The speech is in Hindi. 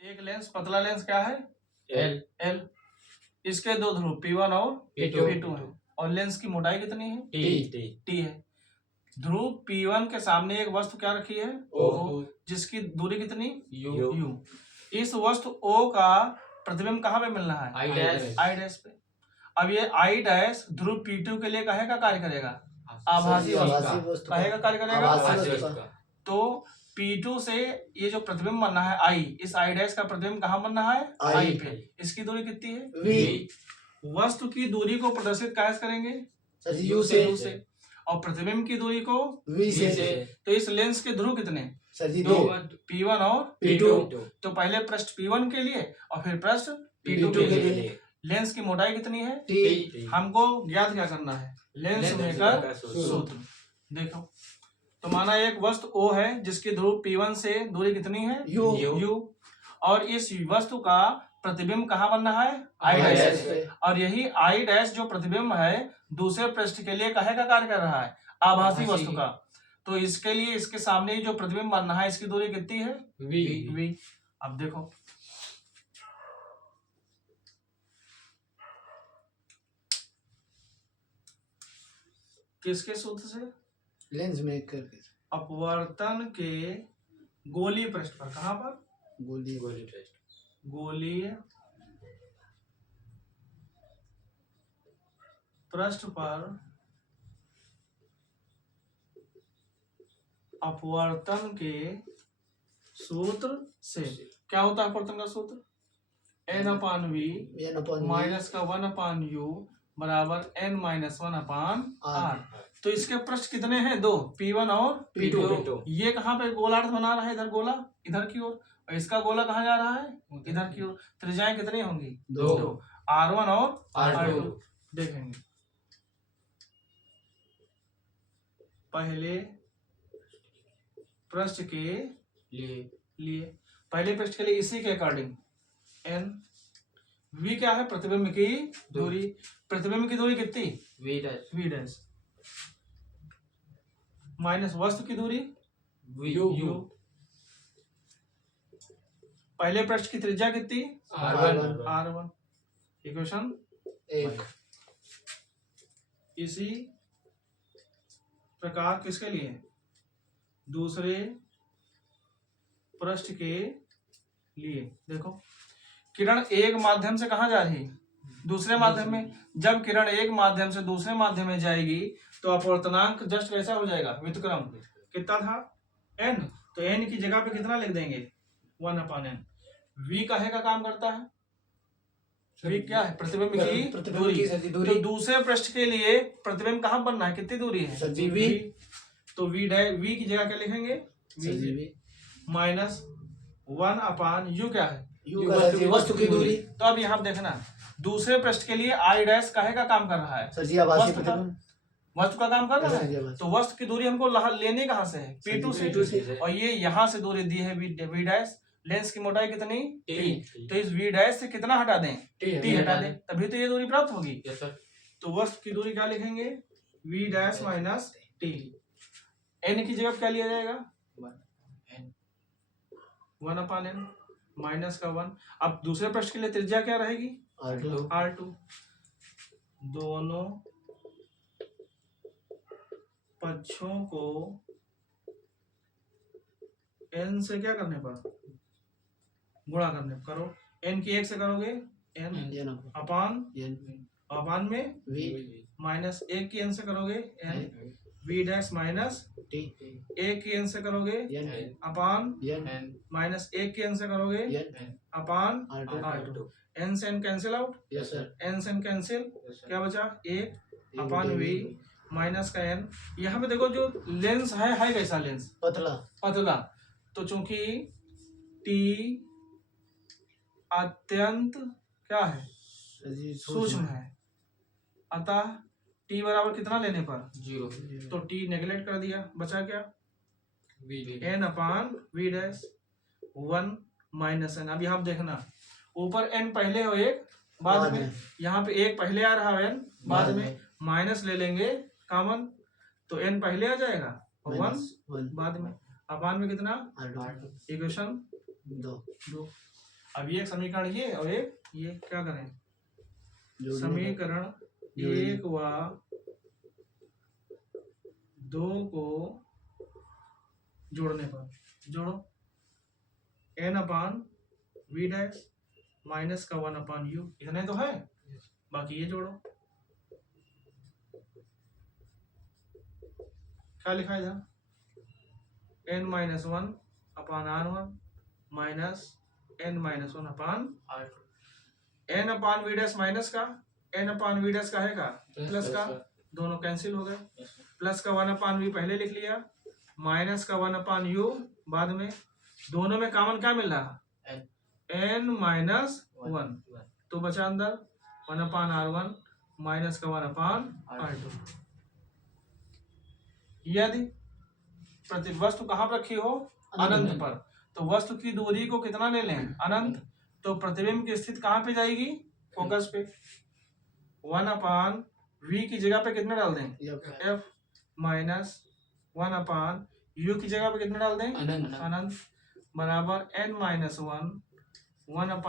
एक लेंस पतला लेंस क्या है एल। एल। इसके दो ध्रुव P1 और P2 है और लेंस की मोटाई कितनी है टी है। ध्रुव P1 के सामने एक वस्तु क्या रखी है O जिसकी दूरी कितनी U। इस वस्तु O का प्रतिबिंब कहाँ पे मिलना है आई डैश पे। अब ये आई डैश ध्रुव P2 के लिए काहे का कार्य करेगा आभासी वस्तु काहे का कार्य करेगा। तो P2 से ये जो प्रतिबिंब बनना है आई इस आई डैश का प्रतिबिंब कहाँ बनना है आई पे। इसकी दूरी कितनी है v। वस्तु की दूरी को प्रदर्शित कैसे करेंगे U से और प्रतिबिंब की दूरी को V से। तो इस लेंस के ध्रुव कितने दो P1 और P2। तो पहले पृष्ठ P1 के लिए और फिर पृष्ठ P2 के लिए। लेंस की मोटाई कितनी है टी। हमको ज्ञात क्या करना है लेंस मेकर सूत्र। देखो तो माना एक वस्तु O है जिसकी ध्रुव P1 से दूरी कितनी है U और इस वस्तु का प्रतिबिंब कहाँ बनना है आई डैश पे। और यही आई डैश जो प्रतिबिंब है दूसरे पृष्ठ के लिए काहे का कार्य कर रहा है आभासी वस्तु का। तो इसके लिए इसके सामने जो प्रतिबिंब बनना है इसकी दूरी कितनी है v। अब देखो किसके सूत्र से लेंस मेकर अपवर्तन के गोलीय पृष्ठ पर कहां पर गोलीय पृष्ठ पर अपवर्तन के सूत्र से क्या होता है अपवर्तन का सूत्र n/v माइनस का 1/u बराबर n-1/r। तो इसके पृष्ठ कितने हैं दो P1 और P2। ये कहाँ पे गोलार्ध बना रहा है इधर गोला इधर की ओर और इसका गोला कहाँ जा रहा है इधर की ओर। त्रिज्याएं कितनी होंगी दो R1 और R2। देखेंगे पहले पृष्ठ के लिए पहले पृष्ठ के लिए इसी के अकॉर्डिंग n v क्या है प्रतिबिंब की दूरी। प्रतिबिंब की दूरी कितनी v डैश माइनस वस्तु की दूरी u। पहले पृष्ठ की त्रिज्या कितनी R1। इक्वेशन 1। इसी प्रकार किसके लिए दूसरे पृष्ठ के लिए देखो किरण एक माध्यम से कहाँ जा रही दूसरे माध्यम में। जब किरण एक माध्यम से दूसरे माध्यम में जाएगी तो अपवर्तनांक जस्ट कैसा हो जाएगा व्युत्क्रम कितना था n। तो n की जगह पे कितना लिख देंगे 1/n। v काहे का काम करता है v क्या है प्रतिबिंब की दूरी। तो दूसरे पृष्ठ के लिए प्रतिबिंब कहाँ बनना है कितनी दूरी है v। तो v की जगह क्या लिखेंगे v माइनस 1/u क्या है वस्तु की दूरी। तो अब यहाँ देखना दूसरे पृष्ठ के लिए आई डैश काहे का काम कर रहा है वस्तु का काम कर रहा है। तो वस्तु की दूरी हमको लेनी कहाँ से है P2 से और ये यहाँ से दूरी दी है v डैश। लेंस की मोटाई कितनी t। तो इस v डैश से कितना हटा दें t हटा दें तभी तो ये दूरी प्राप्त होगी। तो वस्तु की दूरी क्या लिखेंगे v dash minus t। n की जगह क्या लिया जाएगा 1/n माइनस का 1। अब दूसरे पृष्ठ के लिए त्रिज्या क्या रहेगी R2। दोनों पक्षों को n से क्या करने पर गुणा करने करो। n की 1 से करोगे n अपान में v माइनस 1 की n से करोगे n v dash minus t। 1 की n से करोगे अपान माइनस 1 की n से करोगे अपान R2। n से n कैंसिल आउट n से n कैंसिल क्या बचा 1 अपान v माइनस का n। यहाँ पे देखो जो लेंस है कैसा लेंस पतला। तो चूंकि t अत्यंत क्या है सूक्ष्म है अतः t बराबर कितना लेने पर 0। तो t नेगलेक्ट कर दिया बचा क्या n/v डैश 1 माइनस n। अब यहाँ देखना ऊपर n पहले हो एक बाद में यहाँ पे एक पहले आ रहा है n बाद में माइनस ले लेंगे कॉमन तो n पहले आ जाएगा 1 बाद में अपान में कितना इक्वेशन 2। अब ये एक समीकरण ये और एक ये क्या करें, जोड़ने समीकरण जोड़ने। 1 व 2 को जोड़ने पर जोड़ो n upon V dash minus का 1 अपान यू, इतने तो है, बाकी ये जोड़ो। क्या लिखा है इधर, n minus 1 upon r1 minus n minus 1 upon n upon V dash minus का n अपान वी डैश का है का प्लस का, दोनों कैंसिल हो गए, प्लस का 1 अपान वी पहले लिख लिया, माइनस का 1 अपान यू बाद में, दोनों में कॉमन क्या मिल रहा, n माइनस 1, तो बचा अंदर 1 अपान r1 माइनस का 1 अपान r2। यदि प्रति वस्तु कहाँ पर रखी हो, अनंत पर, तो वस्तु की दूरी को कितना ले लें, अनंत, तो प्रतिबिंब की स्थिति कहाँ पे जाएगी, फोकस पे, 1 अपान वी की जगह पे कितने डाल दें, f माइनस 1 अपान यू की जगह पे कितने डाल दें, अनंत, बराबर n माइनस 1 1 अपान